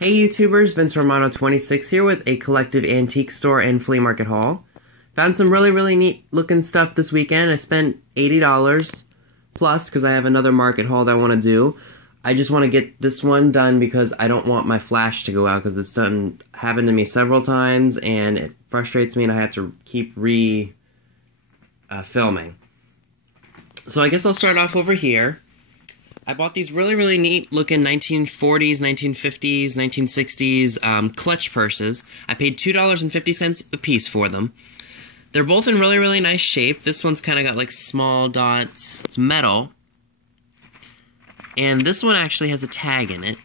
Hey YouTubers, Vince Romano 26 here with a collective antique store and flea market haul. Found some really neat looking stuff this weekend. I spent $80 plus because I have another market haul that I want to do. I just want to get this one done because I don't want my flash to go out because it's happened to me several times and it frustrates me and I have to keep filming. So I guess I'll start off over here. I bought these really neat looking 1940s, 1950s, 1960s clutch purses. I paid $2.50 a piece for them. They're both in really nice shape. This one's kind of got like small dots. It's metal. And this one actually has a tag in it.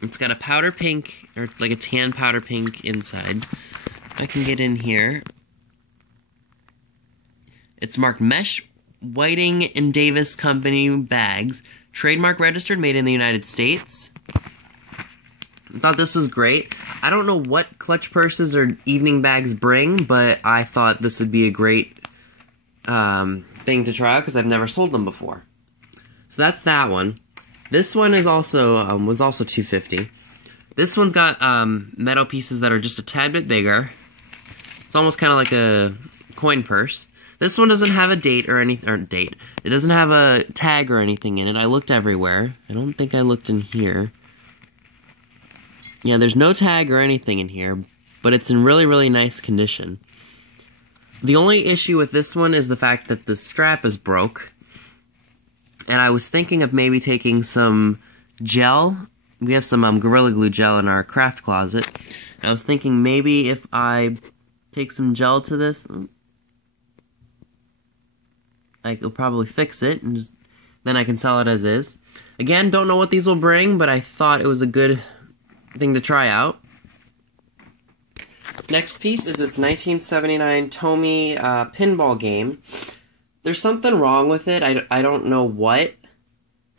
It's got a powder pink, or like a tan powder pink inside. I can get in here. It's marked Mesh Whiting and Davis Company bags. Trademark registered, made in the United States. I thought this was great. I don't know what clutch purses or evening bags bring, but I thought this would be a great thing to try out because I've never sold them before. So that's that one. This one is also was also $2.50. This one's got metal pieces that are just a tad bit bigger. It's almost kind of like a coin purse. This one doesn't have a date or anything, It doesn't have a tag or anything in it. I looked everywhere. I don't think I looked in here. Yeah, there's no tag or anything in here, but it's in really nice condition. The only issue with this one is the fact that the strap is broke. And I was thinking of maybe taking some gel. We have some Gorilla Glue gel in our craft closet. And I was thinking maybe if I take some gel to this, I could probably fix it, and then I can sell it as is. Again, don't know what these will bring, but I thought it was a good thing to try out. Next piece is this 1979 Tomy pinball game. There's something wrong with it. I don't know what,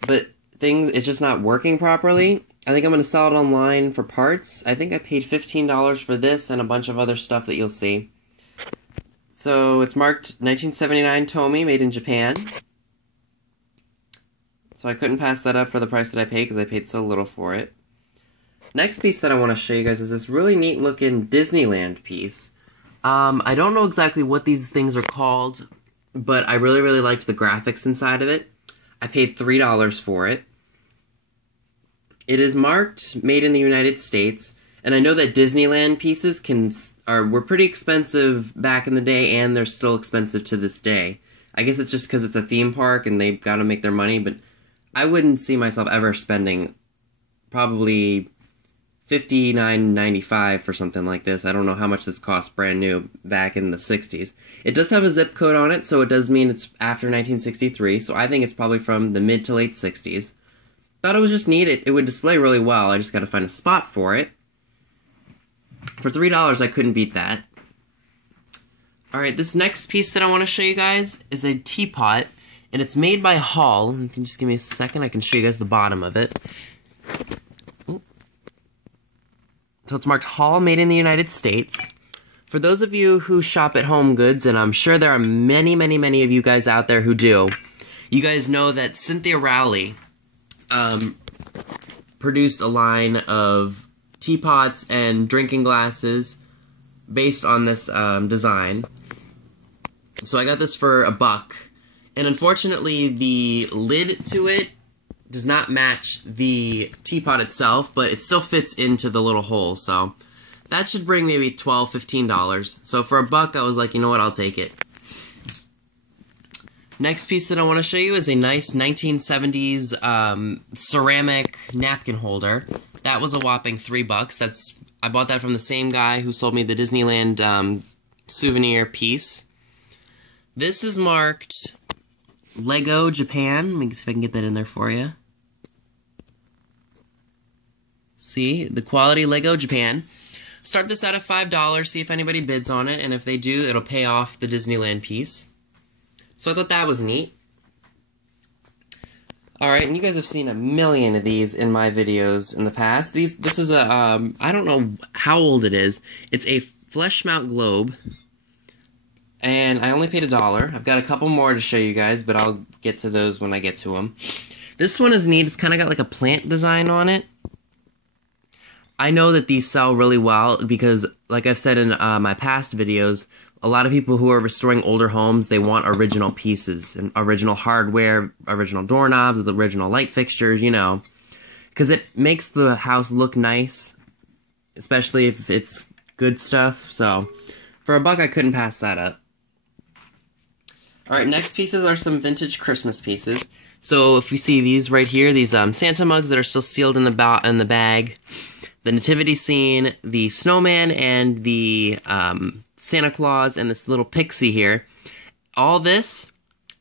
but it's just not working properly. I think I'm going to sell it online for parts. I think I paid $15 for this and a bunch of other stuff that you'll see. So it's marked 1979 Tomy, made in Japan. So I couldn't pass that up for the price that I paid because I paid so little for it. Next piece that I want to show you guys is this really neat looking Disneyland piece. I don't know exactly what these things are called, but I really liked the graphics inside of it. I paid $3 for it. It is marked made in the United States, and I know that Disneyland pieces were pretty expensive back in the day, and they're still expensive to this day. I guess it's just because it's a theme park and they've got to make their money, but I wouldn't see myself ever spending probably $59.95 for something like this. I don't know how much this cost brand new back in the 60s. It does have a zip code on it, so it does mean it's after 1963, so I think it's probably from the mid to late 60s. Thought it was just neat. It would display really well. I just got to find a spot for it. For $3, I couldn't beat that. Alright, this next piece that I want to show you guys is a teapot, and it's made by Hall. You can just give me a second, I can show you guys the bottom of it. Ooh. So it's marked Hall, made in the United States. For those of you who shop at Home Goods, and I'm sure there are many of you guys out there who do, you guys know that Cynthia Rowley produced a line of teapots and drinking glasses based on this design. So I got this for $1, and unfortunately the lid to it does not match the teapot itself, but it still fits into the little hole, so that should bring maybe $12, $15. So for $1 I was like, you know what, I'll take it. Next piece that I want to show you is a nice 1970s ceramic napkin holder. That was a whopping $3. I bought that from the same guy who sold me the Disneyland souvenir piece. This is marked Lego Japan. Let me see if I can get that in there for you. See, the quality Lego Japan. Start this out at $5, see if anybody bids on it, and if they do, it'll pay off the Disneyland piece. So I thought that was neat. Alright, and you guys have seen a million of these in my videos in the past. This is a, I don't know how old it is. It's a flesh mount globe. And I only paid $1. I've got a couple more to show you guys, but I'll get to those when I get to them. This one is neat. It's kind of got like a plant design on it. I know that these sell really well because, like I've said in my past videos, a lot of people who are restoring older homes, they want original pieces and original hardware, original doorknobs, the original light fixtures, you know, because it makes the house look nice, especially if it's good stuff. So for $1, I couldn't pass that up. Alright, next pieces are some vintage Christmas pieces. So if we see these right here, these Santa mugs that are still sealed in the bag, the nativity scene, the snowman, and the Santa Claus, and this little pixie here. All this,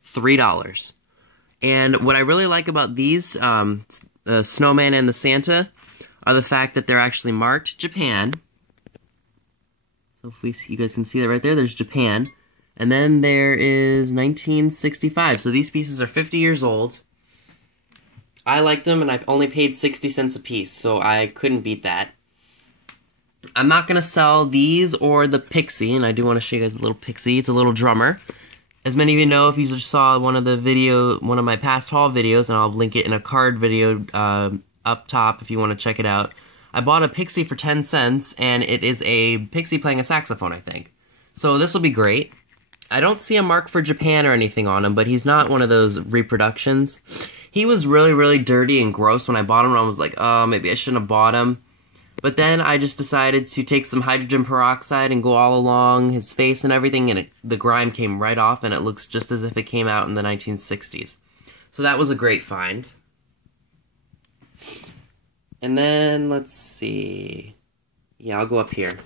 $3. And what I really like about these, the snowman and the Santa, are the fact that they're actually marked Japan. So if you guys can see that right there, there's Japan. And then there is 1965. So these pieces are 50 years old. I liked them, and I only paid 60 cents a piece, so I couldn't beat that. I'm not going to sell these or the pixie, and I do want to show you guys the little pixie. It's a little drummer. As many of you know, if you just saw one of my past haul videos, and I'll link it in a card video up top if you want to check it out. I bought a pixie for 10 cents, and it is a pixie playing a saxophone, I think. So this will be great. I don't see a mark for Japan or anything on him, but he's not one of those reproductions. He was really, really dirty and gross when I bought him, and I was like, oh, maybe I shouldn't have bought him. But then I just decided to take some hydrogen peroxide and go all along his face and everything, and the grime came right off, and it looks just as if it came out in the 1960s. So that was a great find. And then, let's see. Yeah, I'll go up here.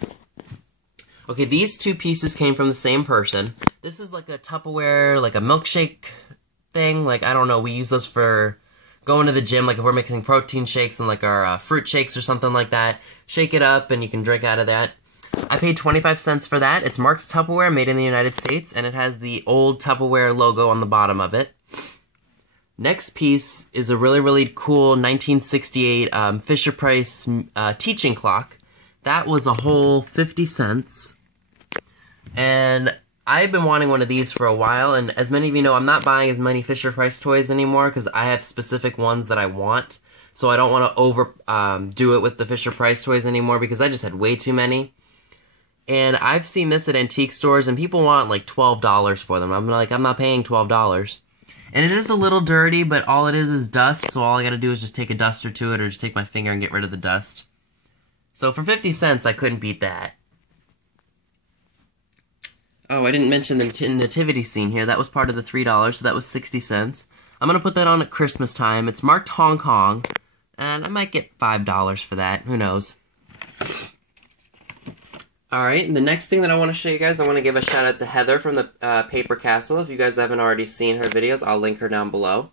Okay, these two pieces came from the same person. This is like a Tupperware, like a milkshake thing. Like, I don't know, we use those for going to the gym, like if we're making protein shakes and like our fruit shakes or something like that. Shake it up and you can drink out of that. I paid 25 cents for that. It's marked Tupperware, made in the United States, and it has the old Tupperware logo on the bottom of it. Next piece is a really, really cool 1968 Fisher-Price teaching clock. That was a whole 50 cents. And I've been wanting one of these for a while, and as many of you know, I'm not buying as many Fisher-Price toys anymore because I have specific ones that I want. So I don't want to overdo it with the Fisher-Price toys anymore because I just had way too many. And I've seen this at antique stores, and people want like $12 for them. I'm like, I'm not paying $12. And it is a little dirty, but all it is dust, so all I gotta do is just take a duster to it, or just take my finger and get rid of the dust. So for 50 cents, I couldn't beat that. Oh, I didn't mention the nativity scene here. That was part of the $3, so that was 60 cents. I'm gonna put that on at Christmas time. It's marked Hong Kong, and I might get $5 for that. Who knows? Alright, the next thing that I want to show you guys, I want to give a shout out to Heather from the Paper Castle. If you guys haven't already seen her videos, I'll link her down below.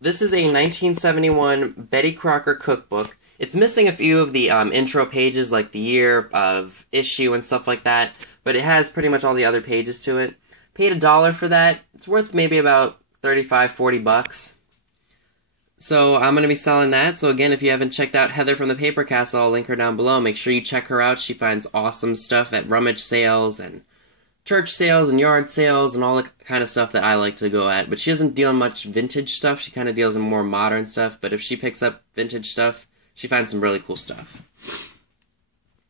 This is a 1971 Betty Crocker cookbook. It's missing a few of the intro pages, like the year of issue and stuff like that, but it has pretty much all the other pages to it. Paid $1 for that. It's worth maybe about 35, 40 bucks. So I'm going to be selling that. So again, if you haven't checked out Heather from the Paper Castle, I'll link her down below. Make sure you check her out. She finds awesome stuff at rummage sales and church sales and yard sales and all the kind of stuff that I like to go at. But she doesn't deal in much vintage stuff. She kind of deals in more modern stuff. But if she picks up vintage stuff, she finds some really cool stuff.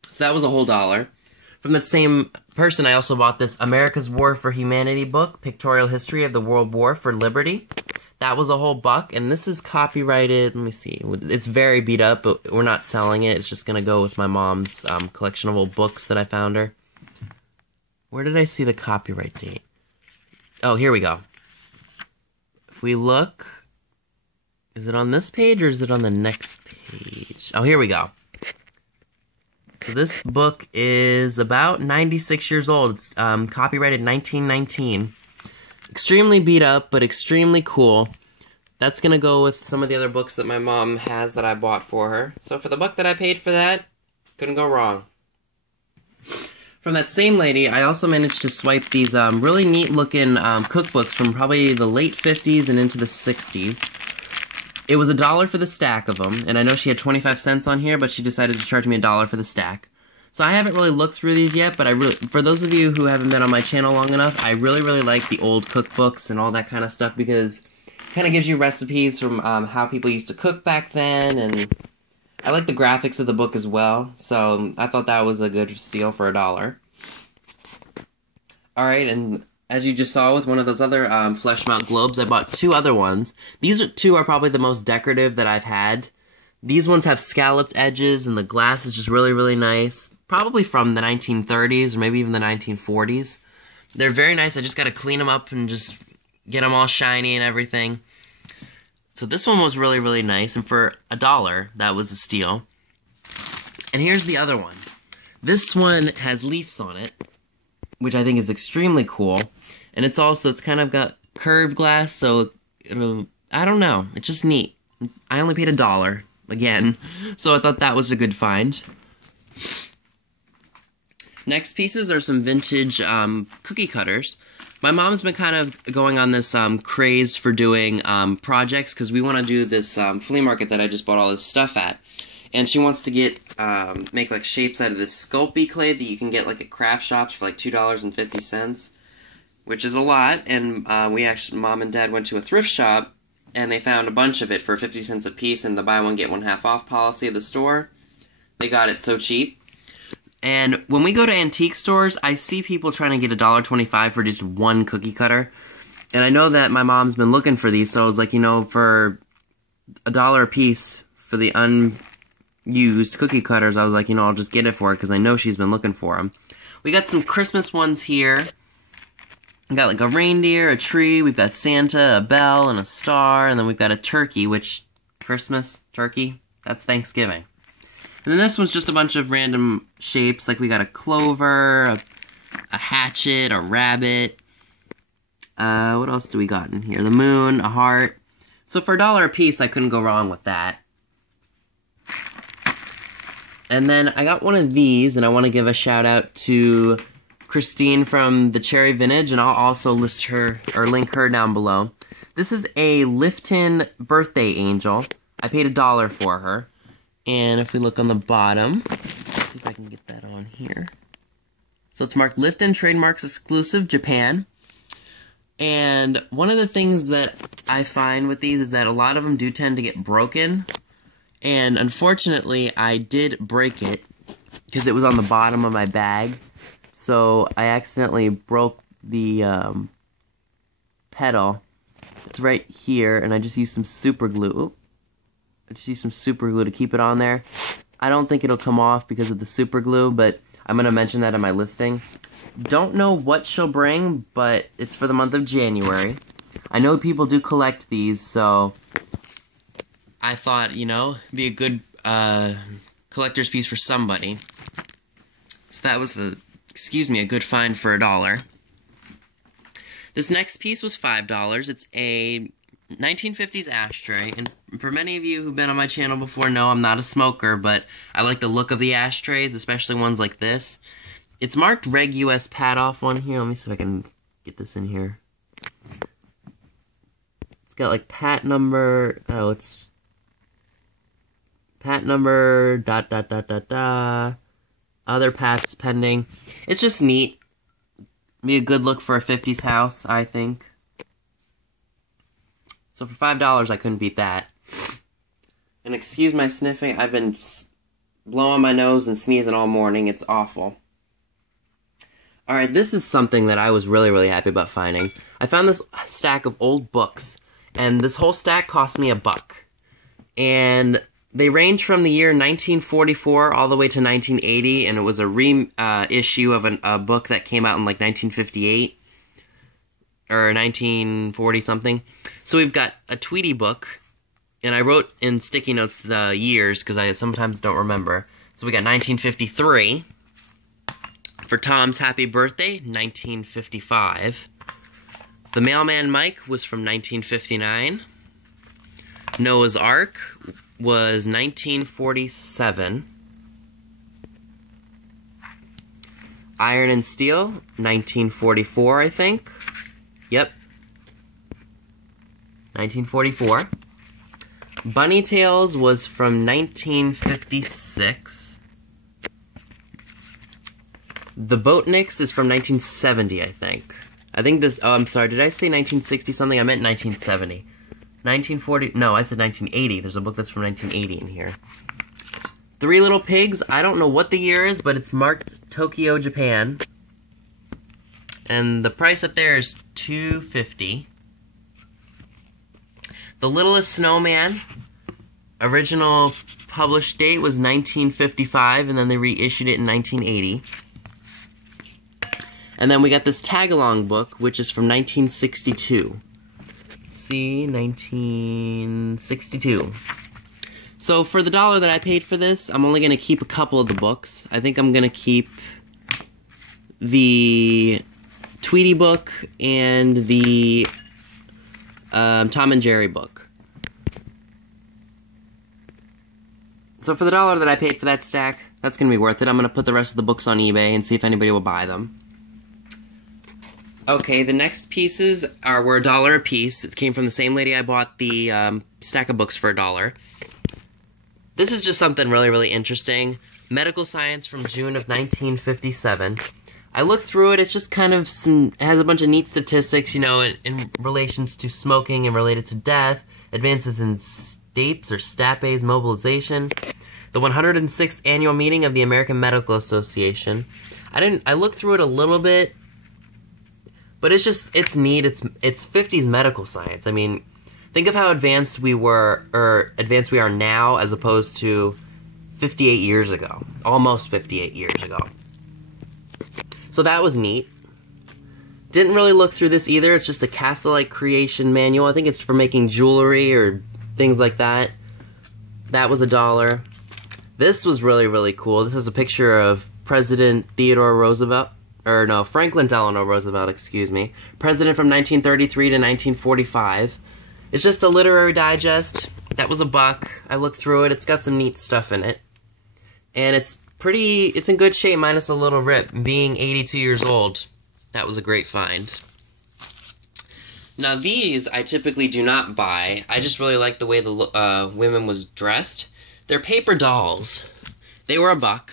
So that was a whole $1. From that same person, I also bought this America's War for Humanity book, Pictorial History of the World War for Liberty. That was a whole $1, and this is copyrighted. Let me see. It's very beat up, but we're not selling it. It's just going to go with my mom's collection of old books that I found her. Where did I see the copyright date? Oh, here we go. If we look, is it on this page or is it on the next page? Oh, here we go. So this book is about 96 years old. It's copyrighted 1919. Extremely beat up, but extremely cool. That's going to go with some of the other books that my mom has that I bought for her. So for the $1 that I paid for that, couldn't go wrong. From that same lady, I also managed to swipe these really neat looking cookbooks from probably the late 50s and into the 60s. It was $1 for the stack of them, and I know she had 25 cents on here, but she decided to charge me $1 for the stack. So I haven't really looked through these yet, but for those of you who haven't been on my channel long enough, I really, really like the old cookbooks and all that kind of stuff because it kind of gives you recipes from how people used to cook back then, and I like the graphics of the book as well, so I thought that was a good steal for $1. Alright, and as you just saw with one of those other flesh mount globes, I bought 2 other ones. These two are probably the most decorative that I've had. These ones have scalloped edges, and the glass is just really, really nice. Probably from the 1930s, or maybe even the 1940s. They're very nice. I just gotta clean them up and just get them all shiny and everything. So this one was really, really nice, and for $1, that was a steal. And here's the other one. This one has leaves on it, which I think is extremely cool. And it's kind of got curved glass, so I don't know, it's just neat. I only paid $1, again, so I thought that was a good find. Next pieces are some vintage cookie cutters. My mom's been kind of going on this craze for doing projects, because we want to do this flea market that I just bought all this stuff at. And she wants to make like shapes out of this Sculpey clay that you can get like at craft shops for like $2.50, which is a lot. And Mom and Dad went to a thrift shop, and they found a bunch of it for 50 cents a piece in the buy one get one half off policy of the store. They got it so cheap. And when we go to antique stores, I see people trying to get $1.25 for just one cookie cutter. And I know that my mom's been looking for these, so I was like, you know, for $1 a piece for the unused cookie cutters, I was like, you know, I'll just get it for her because I know she's been looking for them. We got some Christmas ones here. We got like a reindeer, a tree, we've got Santa, a bell, and a star, and then we've got a turkey, which, Christmas, turkey, that's Thanksgiving. And then this one's just a bunch of random shapes, like we got a clover, a hatchet, a rabbit. What else do we got in here? The moon, a heart. So for $1 a piece, I couldn't go wrong with that. And then I got one of these, and I want to give a shout out to Christine from the Cherry Vintage, and I'll also list her, or link her down below. This is a Lifton birthday angel. I paid $1 for her. And if we look on the bottom, let's see if I can get that on here. So it's marked Lifton Trademarks Exclusive, Japan. And one of the things that I find with these is that a lot of them do tend to get broken. And unfortunately, I did break it because it was on the bottom of my bag. So I accidentally broke the pedal. It's right here, and I just used some super glue. I just used some super glue to keep it on there. I don't think it'll come off because of the super glue, but I'm going to mention that in my listing. Don't know what she'll bring, but it's for the month of January. I know people do collect these, so I thought, you know, it'd be a good collector's piece for somebody. So that was a good find for $1. This next piece was $5. It's a 1950s ashtray, and for many of you who've been on my channel before know I'm not a smoker, but I like the look of the ashtrays, especially ones like this. It's marked Reg US Pad-Off on here. Let me see if I can get this in here. It's got like pat number, it's pat number, ... other pats pending. It's just neat. Be a good look for a 50s house, I think. So for $5, I couldn't beat that. And excuse my sniffing, I've been blowing my nose and sneezing all morning. It's awful. Alright, this is something that I was really, really happy about finding. I found this stack of old books, and this whole stack cost me $1. And they range from the year 1944 all the way to 1980, and it was a reissue of a book that came out in like 1958. Or 1940 something. So we've got a Tweety book, and I wrote in sticky notes the years because I sometimes don't remember. So we got 1953. For Tom's Happy Birthday, 1955. The Mailman Mike was from 1959. Noah's Ark was 1947. Iron and Steel, 1944, I think. Yep. 1944. Bunny Tails was from 1956. The Boatniks is from 1970, I think. I think this... Oh, I'm sorry. Did I say 1960 something? I meant 1970. 1940... No, I said 1980. There's a book that's from 1980 in here. Three Little Pigs. I don't know what the year is, but it's marked Tokyo, Japan. And the price up there is $2.50. The Littlest Snowman. Original published date was 1955, and then they reissued it in 1980. And then we got this tag-along book, which is from 1962. See, 1962. So for the $1 that I paid for this, I'm only going to keep a couple of the books. I think I'm going to keep the Tweety book and the Tom and Jerry book. So for the $1 that I paid for that stack, that's going to be worth it. I'm going to put the rest of the books on eBay and see if anybody will buy them. Okay, the next pieces were $1 a piece. It came from the same lady I bought the stack of books for $1. This is just something really, really interesting. Medical Science from June of 1957. I looked through it. It's just kind of it has a bunch of neat statistics, you know, in relations to smoking and related to death, advances in STAPEs or STAPEs mobilization, the 106th annual meeting of the American Medical Association. I looked through it a little bit, but it's neat. It's 50s medical science. I mean, think of how advanced we were, or advanced we are now, as opposed to 58 years ago. Almost 58 years ago. So that was neat. Didn't really look through this either. It's just a Castle-like creation manual. I think it's for making jewelry or things like that. That was $1. This was really, really cool. This is a picture of President Theodore Roosevelt. Or no, Franklin Delano Roosevelt, excuse me. President from 1933 to 1945. It's just a literary digest. That was $1. I looked through it. It's got some neat stuff in it. And it's in good shape, minus a little rip. Being 82 years old, that was a great find. Now these, I typically do not buy. I just really like the way the women was dressed. They're paper dolls. They were $1.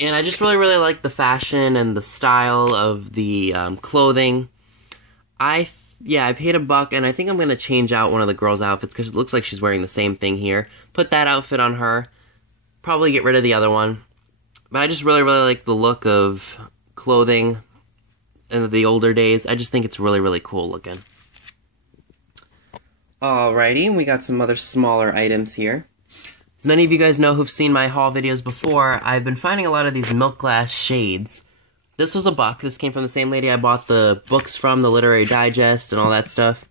And I just really, really like the fashion and the style of the clothing. I paid $1, and I think I'm going to change out one of the girls' outfits because it looks like she's wearing the same thing here. Put that outfit on her. Probably get rid of the other one. But I just really, really like the look of clothing in the older days. I just think it's really, really cool looking. Alrighty, we got some other smaller items here. As many of you guys know who've seen my haul videos before, I've been finding a lot of these milk glass shades. This was $1. This came from the same lady I bought the books from, the Literary Digest and all that stuff.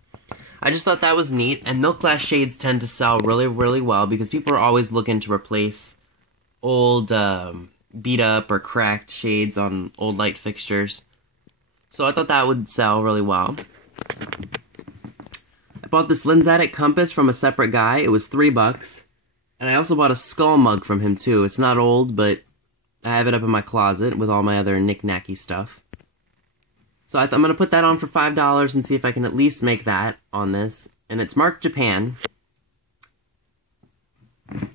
I just thought that was neat, and milk glass shades tend to sell really, really well because people are always looking to replace old beat up or cracked shades on old light fixtures. So I thought that would sell really well. I bought this Lensatic compass from a separate guy. It was $3. And I also bought a skull mug from him, too. It's not old, but I have it up in my closet with all my other knick-knacky stuff. So I'm going to put that on for $5 and see if I can at least make that on this. And it's marked Japan.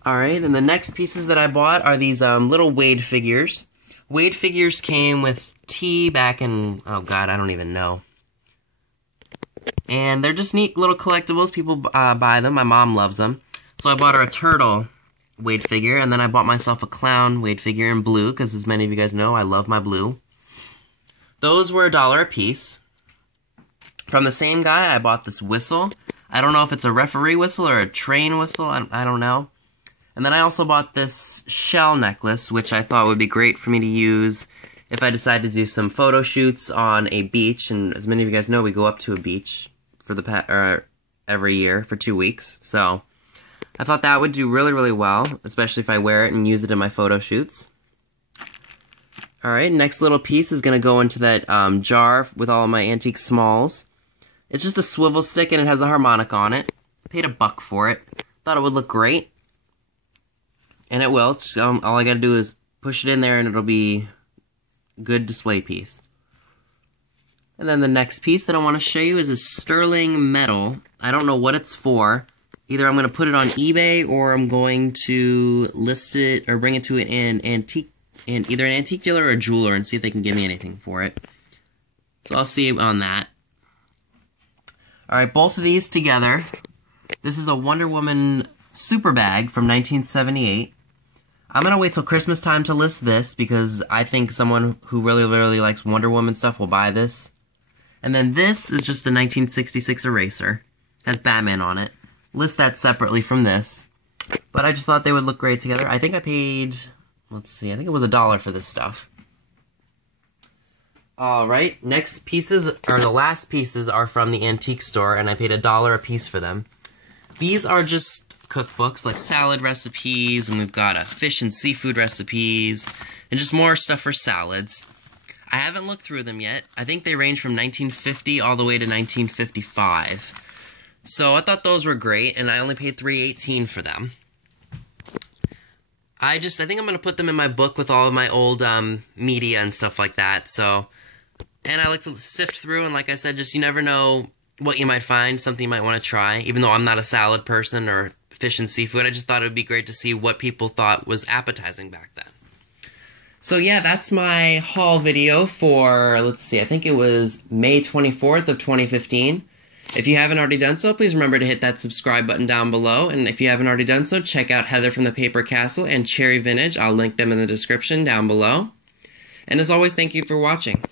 Alright, and the next pieces that I bought are these little Wade figures. Wade figures came with tea back in, oh god, I don't even know. And they're just neat little collectibles. People buy them. My mom loves them. So I bought her a turtle Wade figure, and then I bought myself a clown Wade figure in blue, because as many of you guys know, I love my blue. Those were $1 a piece. From the same guy, I bought this whistle. I don't know if it's a referee whistle or a train whistle, I don't know. And then I also bought this shell necklace, which I thought would be great for me to use if I decide to do some photo shoots on a beach. And as many of you guys know, we go up to a beach for every year for 2 weeks, so I thought that would do really, really well, especially if I wear it and use it in my photo shoots. Alright, next little piece is going to go into that jar with all of my antique smalls. It's just a swivel stick and it has a harmonic on it. Paid $1 for it. Thought it would look great. And it will. It's, all I gotta do is push it in there and it'll be a good display piece. And then the next piece that I want to show you is a sterling metal. I don't know what it's for. Either I'm going to put it on eBay or I'm going to list it or bring it to either an antique dealer or a jeweler and see if they can give me anything for it. So I'll see on that. Alright, both of these together. This is a Wonder Woman super bag from 1978. I'm going to wait till Christmas time to list this because I think someone who really, really likes Wonder Woman stuff will buy this. And then this is just the 1966 eraser. Has Batman on it. List that separately from this. But I just thought they would look great together. I think I paid, let's see, I think it was $1 for this stuff. Alright, next pieces, or the last pieces are from the antique store, and I paid $1 a piece for them. These are just cookbooks, like salad recipes, and we've got fish and seafood recipes, and just more stuff for salads. I haven't looked through them yet. I think they range from 1950 all the way to 1955. So I thought those were great, and I only paid $3.18 for them. I think I'm going to put them in my book with all of my old media and stuff like that, so... And I like to sift through, and like I said, just you never know what you might find, something you might want to try. Even though I'm not a salad person or fish and seafood, I just thought it would be great to see what people thought was appetizing back then. So yeah, that's my haul video for, let's see, I think it was May 24th of 2015. If you haven't already done so, please remember to hit that subscribe button down below. And if you haven't already done so, check out Heather from the Paper Castle and Cherry Vintage. I'll link them in the description down below. And as always, thank you for watching.